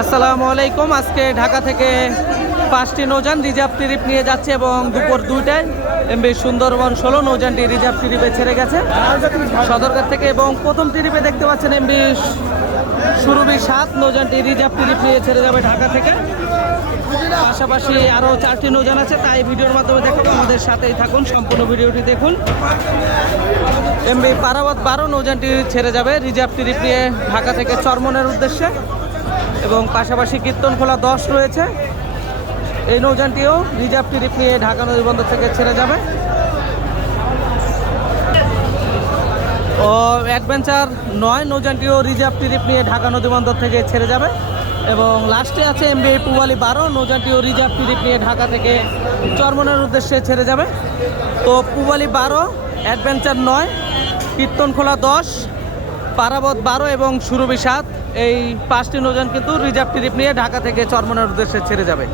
আসসালামু আলাইকুম। আজকে ঢাকা থেকে 5টি নৌযান রিজার্ভ ট্রিপ নিয়ে যাচ্ছে এবং দুপুর 2টায় এমবি সুন্দরবন 16 নৌযানটি রিজার্ভ ট্রিপে ছেড়ে গেছে সদরঘাট থেকে। এবং প্রথম ট্রিপে দেখতে পাচ্ছেন এমবি সুরভি 7 নৌযানটি রিজার্ভ ট্রিপ নিয়ে ছেড়ে যাবে ঢাকা থেকে। পাশাপাশি আরও 4টি নৌযান আছে, তাই ভিডিওর মাধ্যমে দেখাবো, আমাদের সাথেই থাকুন, সম্পূর্ণ ভিডিওটি দেখুন। এমবি পারাবত 12 নৌযানটি ছেড়ে যাবে রিজার্ভ ট্রিপ নিয়ে ঢাকা থেকে চরমনের উদ্দেশ্যে। এবং পাশাপাশি কীর্তনখোলা 10 রয়েছে, এই নৌযানটিও রিজার্ভ ট্রিপ নিয়ে ঢাকা নদীবন্দর থেকে ছেড়ে যাবে। ও অ্যাডভেঞ্চার 9 নৌযানটিও রিজার্ভ ট্রিপ নিয়ে ঢাকা নদীবন্দর থেকে ছেড়ে যাবে। এবং লাস্টে আছে এমবি পুবালি 12 নৌযানটিও রিজার্ভ ট্রিপ নিয়ে ঢাকা থেকে চরমনের উদ্দেশ্যে ছেড়ে যাবে। তো পুবালি 12, অ্যাডভেঞ্চার 9, কীর্তনখোলা 10, পারাবত 12 এবং সুরভি 7, এই 5টি নৌযান কিন্তু রিজার্ভ ট্রিপ নিয়ে ঢাকা থেকে চরমনের উদ্দেশ্যে ছেড়ে যাবে।